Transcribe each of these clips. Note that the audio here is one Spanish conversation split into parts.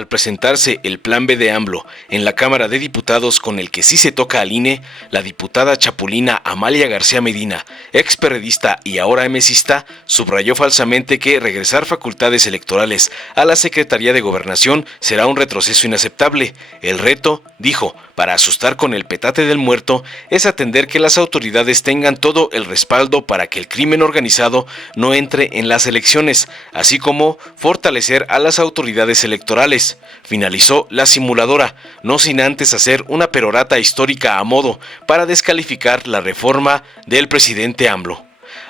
al presentarse el Plan B de AMLO en la Cámara de Diputados con el que sí se toca al INE, la diputada chapulina Amalia García Medina, ex perredista y ahora emesista, subrayó falsamente que regresar facultades electorales a la Secretaría de Gobernación será un retroceso inaceptable. El reto, dijo, para asustar con el petate del muerto, es atender que las autoridades tengan todo el respaldo para que el crimen organizado no entre en las elecciones, así como fortalecer a las autoridades electorales. Finalizó la simuladora, no sin antes hacer una perorata histórica a modo para descalificar la reforma del presidente AMLO.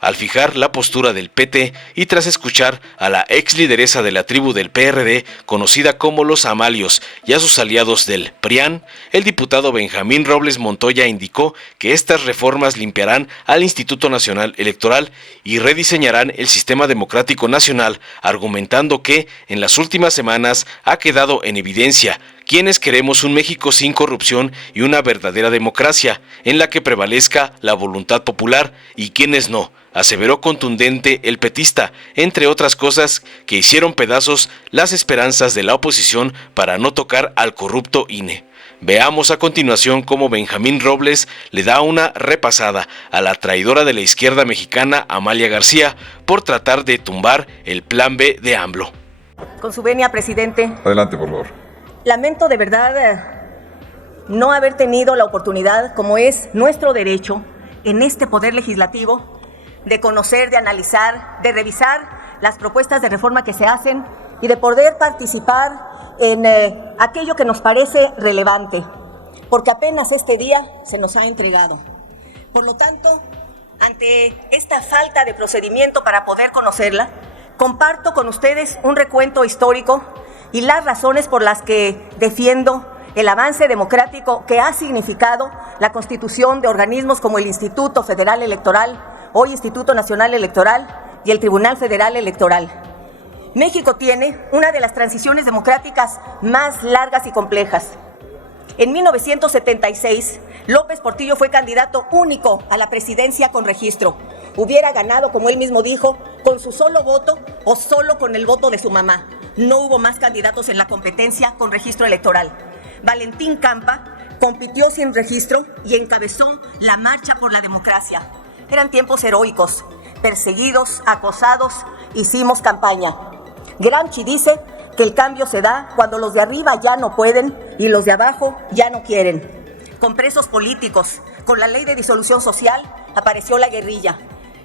Al fijar la postura del PT y tras escuchar a la ex lideresa de la tribu del PRD, conocida como los Amalios, y a sus aliados del PRIAN, el diputado Benjamín Robles Montoya indicó que estas reformas limpiarán al Instituto Nacional Electoral y rediseñarán el sistema democrático nacional, argumentando que en las últimas semanas ha quedado en evidencia quienes queremos un México sin corrupción y una verdadera democracia, en la que prevalezca la voluntad popular, y quienes no, aseveró contundente el petista, entre otras cosas que hicieron pedazos las esperanzas de la oposición para no tocar al corrupto INE. Veamos a continuación cómo Benjamín Robles le da una repasada a la traidora de la izquierda mexicana Amalia García por tratar de tumbar el Plan B de AMLO. Con su venia, presidente. Adelante, por favor. Lamento de verdad no haber tenido la oportunidad, como es nuestro derecho en este poder legislativo, de conocer, de analizar, de revisar las propuestas de reforma que se hacen y de poder participar en aquello que nos parece relevante, porque apenas este día se nos ha entregado. Por lo tanto, ante esta falta de procedimiento para poder conocerla, comparto con ustedes un recuento histórico y las razones por las que defiendo el avance democrático que ha significado la constitución de organismos como el Instituto Federal Electoral, hoy Instituto Nacional Electoral, y el Tribunal Federal Electoral. México tiene una de las transiciones democráticas más largas y complejas. En 1976, López Portillo fue candidato único a la presidencia con registro. Hubiera ganado, como él mismo dijo, con su solo voto o solo con el voto de su mamá. No hubo más candidatos en la competencia con registro electoral. Valentín Campa compitió sin registro y encabezó la marcha por la democracia. Eran tiempos heroicos, perseguidos, acosados, hicimos campaña. Gramsci dice que el cambio se da cuando los de arriba ya no pueden y los de abajo ya no quieren. Con presos políticos, con la ley de disolución social, apareció la guerrilla.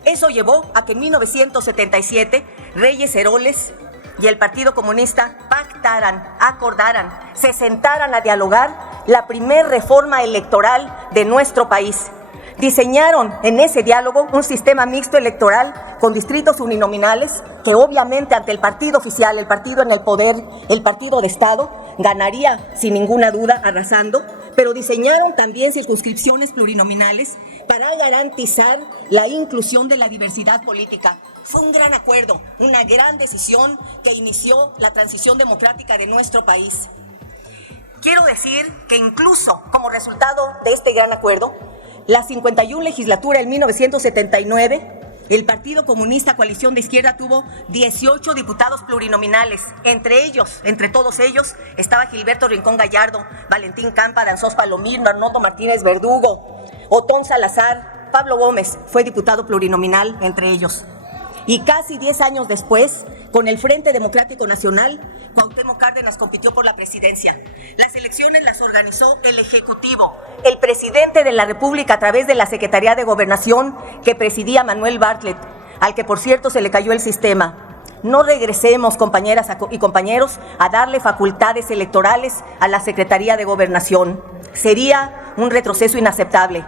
Eso llevó a que en 1977 Reyes Heroles y el Partido Comunista pactaran, acordaran, se sentaran a dialogar la primer reforma electoral de nuestro país. Diseñaron en ese diálogo un sistema mixto electoral con distritos uninominales que obviamente ante el partido oficial, el partido en el poder, el partido de Estado, ganaría sin ninguna duda arrasando, pero diseñaron también circunscripciones plurinominales para garantizar la inclusión de la diversidad política. Fue un gran acuerdo, una gran decisión que inició la transición democrática de nuestro país. Quiero decir que incluso como resultado de este gran acuerdo, la 51 legislatura en 1979, el Partido Comunista Coalición de Izquierda tuvo 18 diputados plurinominales. Entre ellos, entre todos ellos, estaba Gilberto Rincón Gallardo, Valentín Campa, Danzós Palomino, Arnoldo Martínez Verdugo, Otón Salazar, Pablo Gómez fue diputado plurinominal entre ellos. Y casi 10 años después, con el Frente Democrático Nacional, Cuauhtémoc Cárdenas compitió por la presidencia. Las elecciones las organizó el Ejecutivo, el presidente de la República a través de la Secretaría de Gobernación que presidía Manuel Bartlett, al que por cierto se le cayó el sistema. No regresemos, compañeras y compañeros, a darle facultades electorales a la Secretaría de Gobernación. Sería un retroceso inaceptable.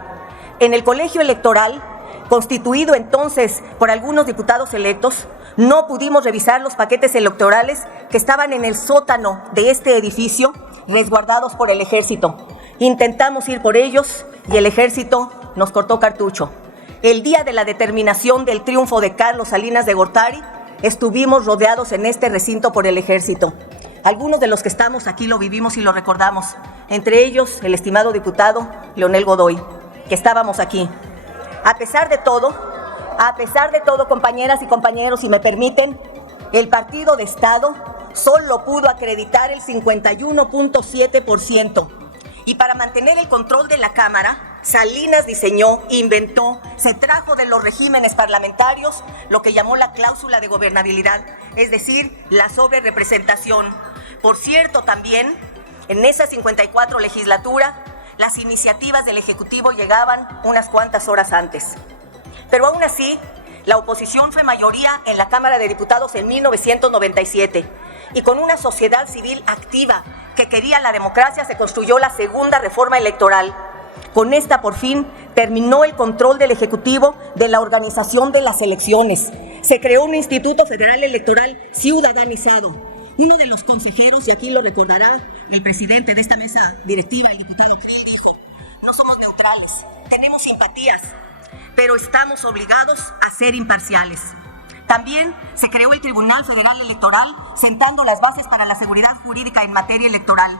En el colegio electoral, constituido entonces por algunos diputados electos, no pudimos revisar los paquetes electorales que estaban en el sótano de este edificio, resguardados por el ejército. Intentamos ir por ellos y el ejército nos cortó cartucho. El día de la determinación del triunfo de Carlos Salinas de Gortari, estuvimos rodeados en este recinto por el ejército. Algunos de los que estamos aquí lo vivimos y lo recordamos, entre ellos el estimado diputado Leonel Godoy, que estábamos aquí. A pesar de todo, compañeras y compañeros, si me permiten, el partido de Estado solo pudo acreditar el 51.7%. Y para mantener el control de la Cámara, Salinas diseñó, inventó, se trajo de los regímenes parlamentarios lo que llamó la cláusula de gobernabilidad, es decir, la sobrerepresentación. Por cierto, también, en esa 54 legislatura, las iniciativas del Ejecutivo llegaban unas cuantas horas antes. Pero aún así, la oposición fue mayoría en la Cámara de Diputados en 1997 y con una sociedad civil activa que quería la democracia se construyó la segunda reforma electoral. Con esta, por fin, terminó el control del Ejecutivo de la organización de las elecciones. Se creó un Instituto Federal Electoral ciudadanizado. Uno de los consejeros, y aquí lo recordará el presidente de esta mesa directiva, el diputado Krill, dijo: no somos neutrales, tenemos simpatías, pero estamos obligados a ser imparciales. También se creó el Tribunal Federal Electoral, sentando las bases para la seguridad jurídica en materia electoral.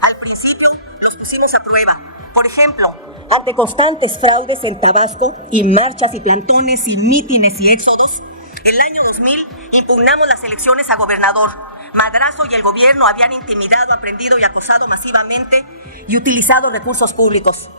Al principio los pusimos a prueba. Por ejemplo, ante constantes fraudes en Tabasco y marchas y plantones y mítines y éxodos, el año 2000 impugnamos las elecciones a gobernador. Madrazo y el gobierno habían intimidado, aprendido y acosado masivamente y utilizado recursos públicos.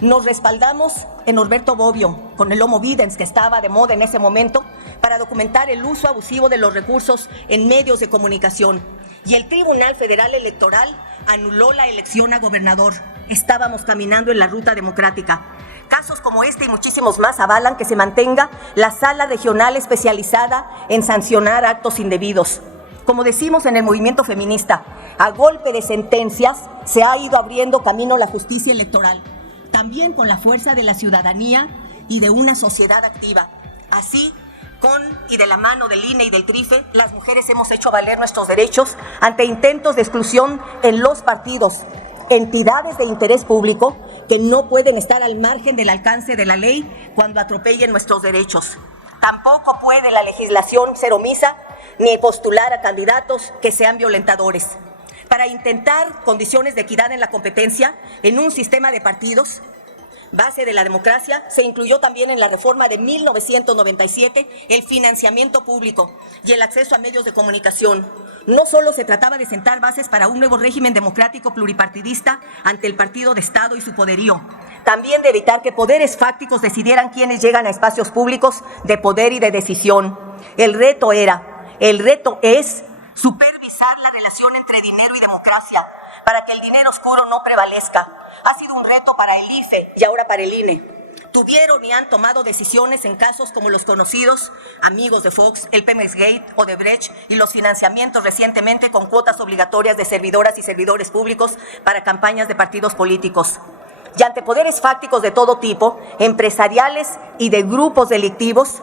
Nos respaldamos en Norberto Bobbio, con el Homo Videns, que estaba de moda en ese momento, para documentar el uso abusivo de los recursos en medios de comunicación. Y el Tribunal Federal Electoral anuló la elección a gobernador. Estábamos caminando en la ruta democrática. Casos como este y muchísimos más avalan que se mantenga la sala regional especializada en sancionar actos indebidos. Como decimos en el movimiento feminista, a golpe de sentencias se ha ido abriendo camino la justicia electoral, también con la fuerza de la ciudadanía y de una sociedad activa. Así, con y de la mano del INE y del TRIFE, las mujeres hemos hecho valer nuestros derechos ante intentos de exclusión en los partidos, entidades de interés público que no pueden estar al margen del alcance de la ley cuando atropellen nuestros derechos. Tampoco puede la legislación ser omisa ni postular a candidatos que sean violentadores. Para intentar condiciones de equidad en la competencia en un sistema de partidos, base de la democracia, se incluyó también en la reforma de 1997 el financiamiento público y el acceso a medios de comunicación. No solo se trataba de sentar bases para un nuevo régimen democrático pluripartidista ante el partido de Estado y su poderío, también de evitar que poderes fácticos decidieran quiénes llegan a espacios públicos de poder y de decisión. El reto es supervisar la relación entre dinero y democracia, para que el dinero oscuro no prevalezca. Ha sido un reto para el IFE y ahora para el INE. Tuvieron y han tomado decisiones en casos como los conocidos amigos de Fox, el Pemex Gate, Odebrecht y los financiamientos recientemente con cuotas obligatorias de servidoras y servidores públicos para campañas de partidos políticos. Y ante poderes fácticos de todo tipo, empresariales y de grupos delictivos,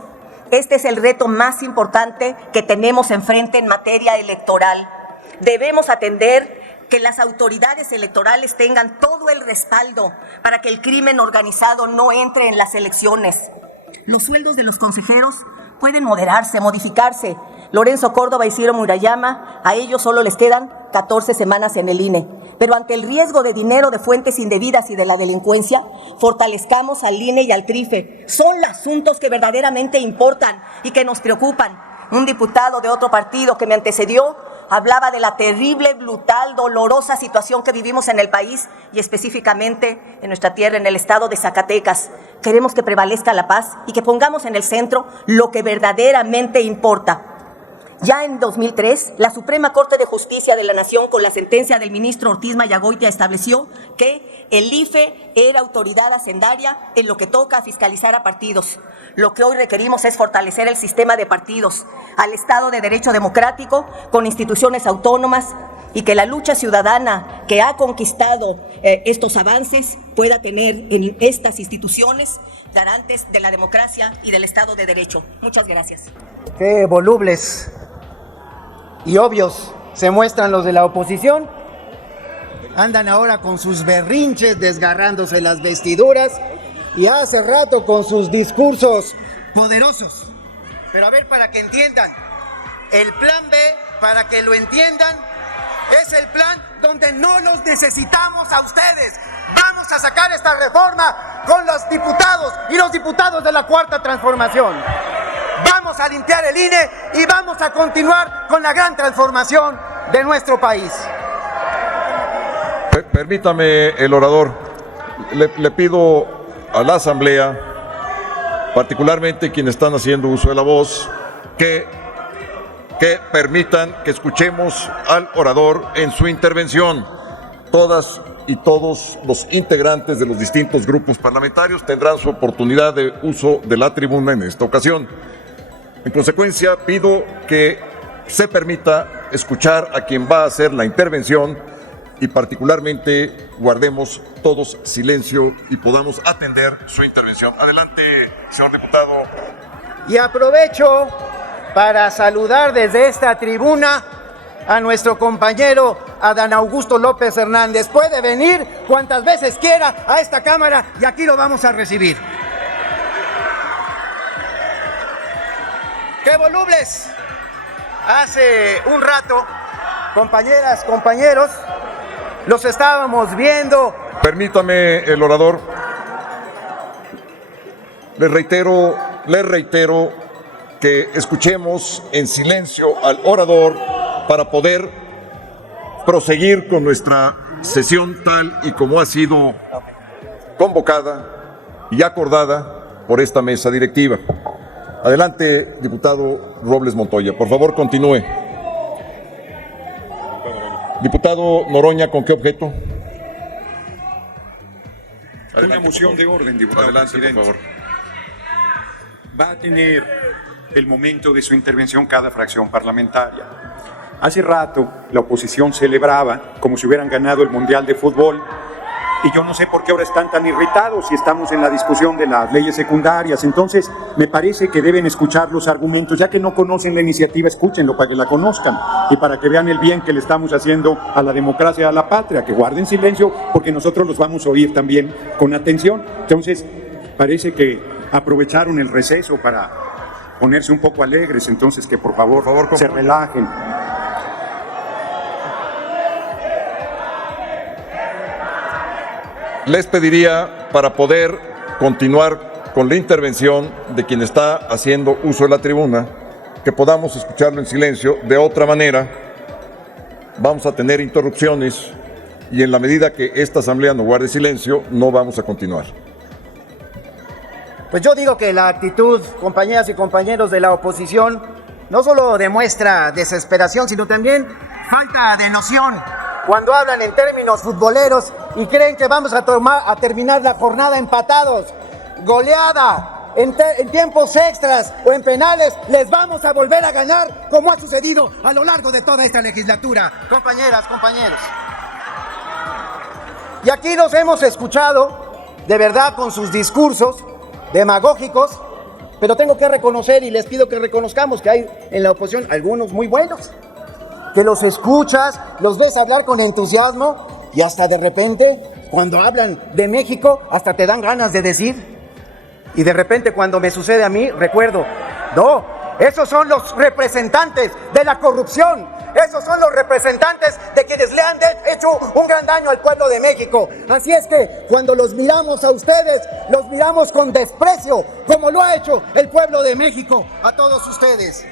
este es el reto más importante que tenemos enfrente en materia electoral. Debemos atender que las autoridades electorales tengan todo el respaldo para que el crimen organizado no entre en las elecciones. Los sueldos de los consejeros pueden moderarse, modificarse. Lorenzo Córdoba y Ciro Murayama, a ellos solo les quedan 14 semanas en el INE. Pero ante el riesgo de dinero de fuentes indebidas y de la delincuencia, fortalezcamos al INE y al TRIFE. Son asuntos que verdaderamente importan y que nos preocupan. Un diputado de otro partido que me antecedió hablaba de la terrible, brutal, dolorosa situación que vivimos en el país y específicamente en nuestra tierra, en el estado de Zacatecas. Queremos que prevalezca la paz y que pongamos en el centro lo que verdaderamente importa. Ya en 2003, la Suprema Corte de Justicia de la Nación, con la sentencia del ministro Ortiz Mayagoitia, estableció que el IFE era autoridad hacendaria en lo que toca a fiscalizar a partidos. Lo que hoy requerimos es fortalecer el sistema de partidos, al Estado de Derecho democrático, con instituciones autónomas, y que la lucha ciudadana que ha conquistado estos avances pueda tener en estas instituciones garantes de la democracia y del Estado de Derecho. Muchas gracias. Qué volubles y obvios se muestran los de la oposición. Andan ahora con sus berrinches, desgarrándose las vestiduras, y hace rato con sus discursos poderosos. Pero a ver, para que entiendan, el plan B, para que lo entiendan, es el plan donde no los necesitamos a ustedes. Vamos a sacar esta reforma con los diputados y los diputados de la Cuarta Transformación. Vamos a limpiar el INE y vamos a continuar con la gran transformación de nuestro país. Permítame, el orador, le pido a la Asamblea, particularmente quienes están haciendo uso de la voz, que permitan que escuchemos al orador en su intervención. Todas y todos los integrantes de los distintos grupos parlamentarios tendrán su oportunidad de uso de la tribuna en esta ocasión. En consecuencia, pido que se permita escuchar a quien va a hacer la intervención y particularmente guardemos todos silencio y podamos atender su intervención. Adelante, señor diputado. Y aprovecho para saludar desde esta tribuna a nuestro compañero Adán Augusto López Hernández. Puede venir cuantas veces quiera a esta Cámara y aquí lo vamos a recibir. ¡Qué volubles! Hace un rato, compañeras, compañeros, los estábamos viendo. Permítame, el orador. Les reitero que escuchemos en silencio al orador para poder proseguir con nuestra sesión tal y como ha sido convocada y acordada por esta mesa directiva. Adelante, diputado Robles Montoya. Por favor, continúe. Diputado Noroña, ¿con qué objeto? Adelante, una moción de orden, diputado. Adelante, presidente. por favor. Va a tener el momento de su intervención cada fracción parlamentaria. Hace rato la oposición celebraba como si hubieran ganado el Mundial de Fútbol y yo no sé por qué ahora están tan irritados si estamos en la discusión de las leyes secundarias. Entonces me parece que deben escuchar los argumentos, ya que no conocen la iniciativa, escúchenlo para que la conozcan y para que vean el bien que le estamos haciendo a la democracia, a la patria, que guarden silencio porque nosotros los vamos a oír también con atención. Entonces parece que aprovecharon el receso para ponerse un poco alegres, entonces que por favor se relajen. Les pediría, para poder continuar con la intervención de quien está haciendo uso de la tribuna, que podamos escucharlo en silencio. De otra manera, vamos a tener interrupciones y en la medida que esta Asamblea no guarde silencio, no vamos a continuar. Pues yo digo que la actitud, compañeras y compañeros de la oposición, no solo demuestra desesperación, sino también falta de noción. Cuando hablan en términos futboleros y creen que vamos a terminar la jornada empatados, goleada, en tiempos extras o en penales, les vamos a volver a ganar, como ha sucedido a lo largo de toda esta legislatura. Compañeras, compañeros. Y aquí los hemos escuchado, de verdad, con sus discursos demagógicos, pero tengo que reconocer y les pido que reconozcamos que hay en la oposición algunos muy buenos, que los escuchas, los ves hablar con entusiasmo y hasta de repente, cuando hablan de México, hasta te dan ganas de decir. Y de repente cuando me sucede a mí, recuerdo, no, esos son los representantes de la corrupción, esos son los representantes de quienes le han hecho un gran daño al pueblo de México. Así es que cuando los miramos a ustedes, los miramos con desprecio, como lo ha hecho el pueblo de México a todos ustedes.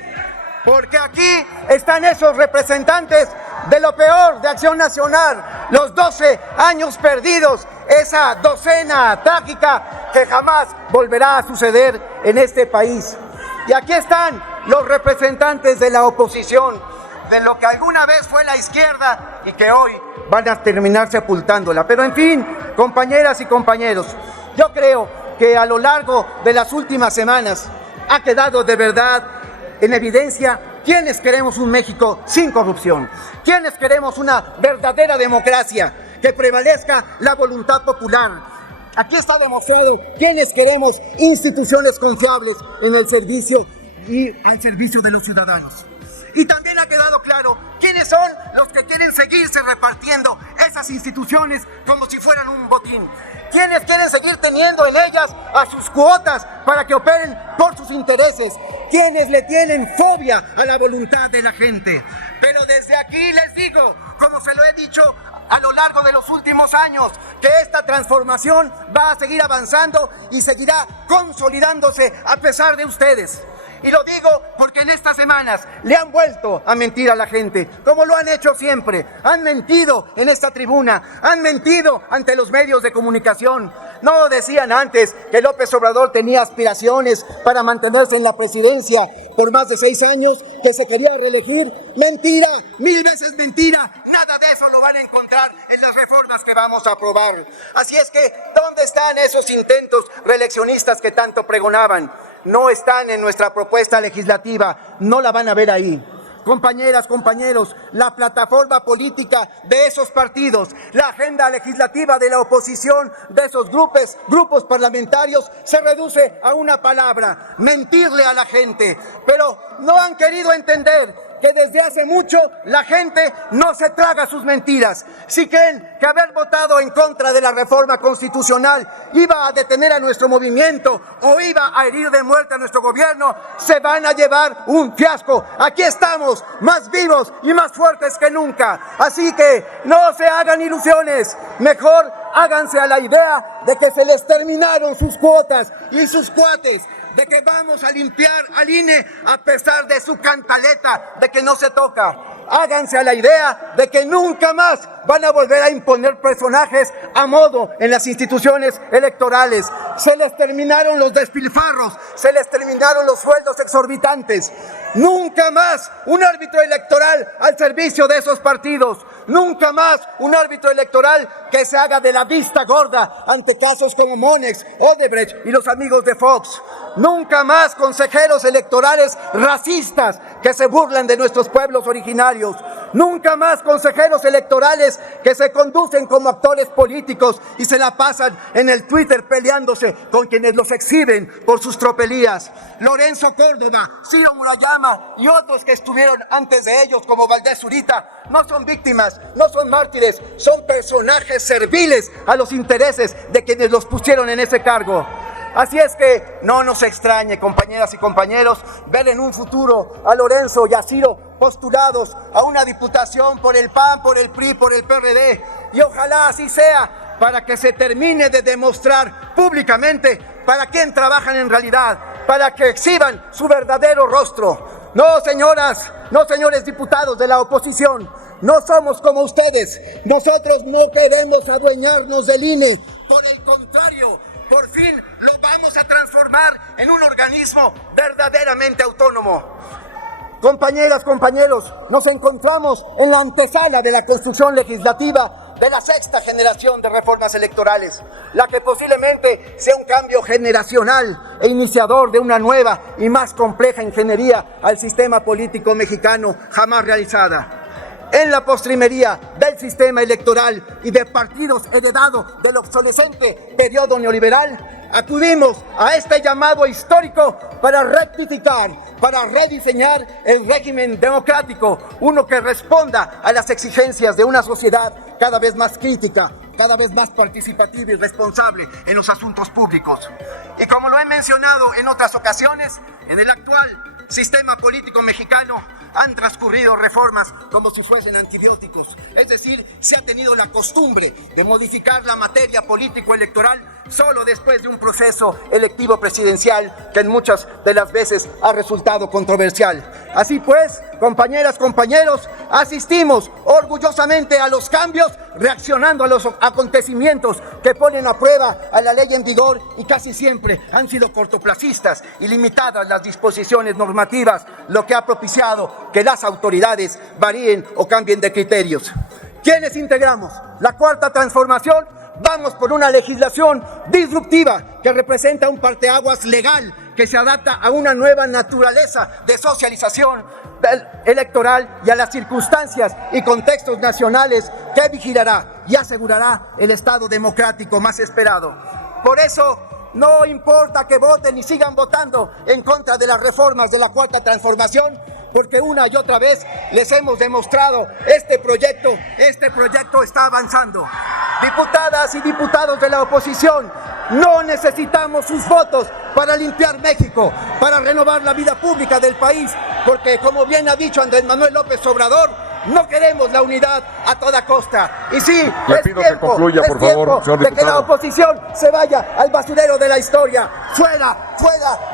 Porque aquí están esos representantes de lo peor de Acción Nacional, los 12 años perdidos, esa docena trágica que jamás volverá a suceder en este país. Y aquí están los representantes de la oposición, de lo que alguna vez fue la izquierda y que hoy van a terminar sepultándola. Pero en fin, compañeras y compañeros, yo creo que a lo largo de las últimas semanas ha quedado de verdad en evidencia quienes queremos un México sin corrupción, quienes queremos una verdadera democracia, que prevalezca la voluntad popular. Aquí está demostrado quienes queremos instituciones confiables en el servicio y al servicio de los ciudadanos. Y también ha quedado claro quiénes son los que quieren seguirse repartiendo esas instituciones como si fueran un botín. Quienes quieren seguir teniendo en ellas a sus cuotas para que operen por sus intereses. Quienes le tienen fobia a la voluntad de la gente. Pero desde aquí les digo, como se lo he dicho a lo largo de los últimos años, que esta transformación va a seguir avanzando y seguirá consolidándose a pesar de ustedes. Y lo digo porque en estas semanas le han vuelto a mentir a la gente, como lo han hecho siempre. Han mentido en esta tribuna, han mentido ante los medios de comunicación. No decían antes que López Obrador tenía aspiraciones para mantenerse en la presidencia por más de 6 años, que se quería reelegir. Mentira, 1000 veces mentira. Nada de eso lo van a encontrar en las reformas que vamos a aprobar. Así es que, ¿dónde están esos intentos reeleccionistas que tanto pregonaban? No están en nuestra propuesta legislativa, no la van a ver ahí. Compañeras, compañeros, la plataforma política de esos partidos, la agenda legislativa de la oposición, de esos grupos parlamentarios, se reduce a una palabra: mentirle a la gente. Pero no han querido entender que desde hace mucho la gente no se traga sus mentiras. Si creen que haber votado en contra de la reforma constitucional iba a detener a nuestro movimiento o iba a herir de muerte a nuestro gobierno, se van a llevar un fiasco. Aquí estamos, más vivos y más fuertes que nunca. Así que no se hagan ilusiones. Mejor háganse a la idea de que se les terminaron sus cuotas y sus cuates, de que vamos a limpiar al INE a pesar de su cantaleta de que no se toca. Háganse a la idea de que nunca más van a volver a imponer personajes a modo en las instituciones electorales. Se les terminaron los despilfarros, se les terminaron los sueldos exorbitantes. Nunca más un árbitro electoral al servicio de esos partidos. Nunca más un árbitro electoral que se haga de la vista gorda ante casos como Monex, Odebrecht y los amigos de Fox. Nunca más consejeros electorales racistas que se burlan de nuestros pueblos originarios. Nunca más consejeros electorales que se conducen como actores políticos y se la pasan en el Twitter peleándose con quienes los exhiben por sus tropelías. Lorenzo Córdoba, Ciro Murayama y otros que estuvieron antes de ellos, como Valdés Zurita, no son víctimas, no son mártires, son personajes serviles a los intereses de quienes los pusieron en ese cargo. Así es que no nos extrañe, compañeras y compañeros, ver en un futuro a Lorenzo y a Ciro postulados a una diputación por el PAN, por el PRI, por el PRD. Y ojalá así sea, para que se termine de demostrar públicamente para quién trabajan en realidad, para que exhiban su verdadero rostro. No, señoras, no, señores diputados de la oposición, no somos como ustedes. Nosotros no queremos adueñarnos del INE. Por el contrario, por fin lo vamos a transformar en un organismo verdaderamente autónomo. Compañeras, compañeros, nos encontramos en la antesala de la construcción legislativa de la 6ª generación de reformas electorales, la que posiblemente sea un cambio generacional e iniciador de una nueva y más compleja ingeniería al sistema político mexicano jamás realizada. En la postrimería del sistema electoral y de partidos heredados del obsolescente periodo neoliberal, acudimos a este llamado histórico para rectificar, para rediseñar el régimen democrático, uno que responda a las exigencias de una sociedad cada vez más crítica, cada vez más participativa y responsable en los asuntos públicos. Y como lo he mencionado en otras ocasiones, en el actual sistema político mexicano han transcurrido reformas como si fuesen antibióticos. Es decir, se ha tenido la costumbre de modificar la materia político-electoral solo después de un proceso electivo presidencial que en muchas de las veces ha resultado controversial. Así pues, compañeras, compañeros, asistimos orgullosamente a los cambios, reaccionando a los acontecimientos que ponen a prueba a la ley en vigor y casi siempre han sido cortoplacistas y limitadas las disposiciones normativas, lo que ha propiciado que las autoridades varíen o cambien de criterios. ¿Quiénes integramos la Cuarta Transformación? Vamos por una legislación disruptiva que representa un parteaguas legal que se adapta a una nueva naturaleza de socialización electoral y a las circunstancias y contextos nacionales que vigilará y asegurará el Estado democrático más esperado. Por eso, no importa que voten y sigan votando en contra de las reformas de la Cuarta Transformación, porque una y otra vez les hemos demostrado este proyecto está avanzando. Diputadas y diputados de la oposición, no necesitamos sus votos para limpiar México, para renovar la vida pública del país, porque como bien ha dicho Andrés Manuel López Obrador, no queremos la unidad a toda costa. Y sí, le pido que concluya, por favor, señor diputado, de que la oposición se vaya al basurero de la historia, fuera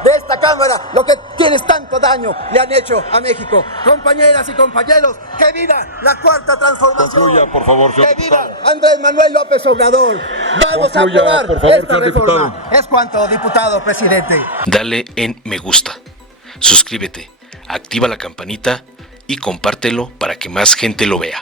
de esta Cámara, lo que quienes tanto daño le han hecho a México. Compañeras y compañeros, ¡que viva la cuarta transformación! Concluya, por favor, señor ¡Que viva diputado. Andrés Manuel López Obrador! ¡Vamos Concluya, a aprobar por favor, esta señor reforma! diputado. Es cuanto, diputado presidente. Dale en me gusta, suscríbete, activa la campanita y compártelo para que más gente lo vea.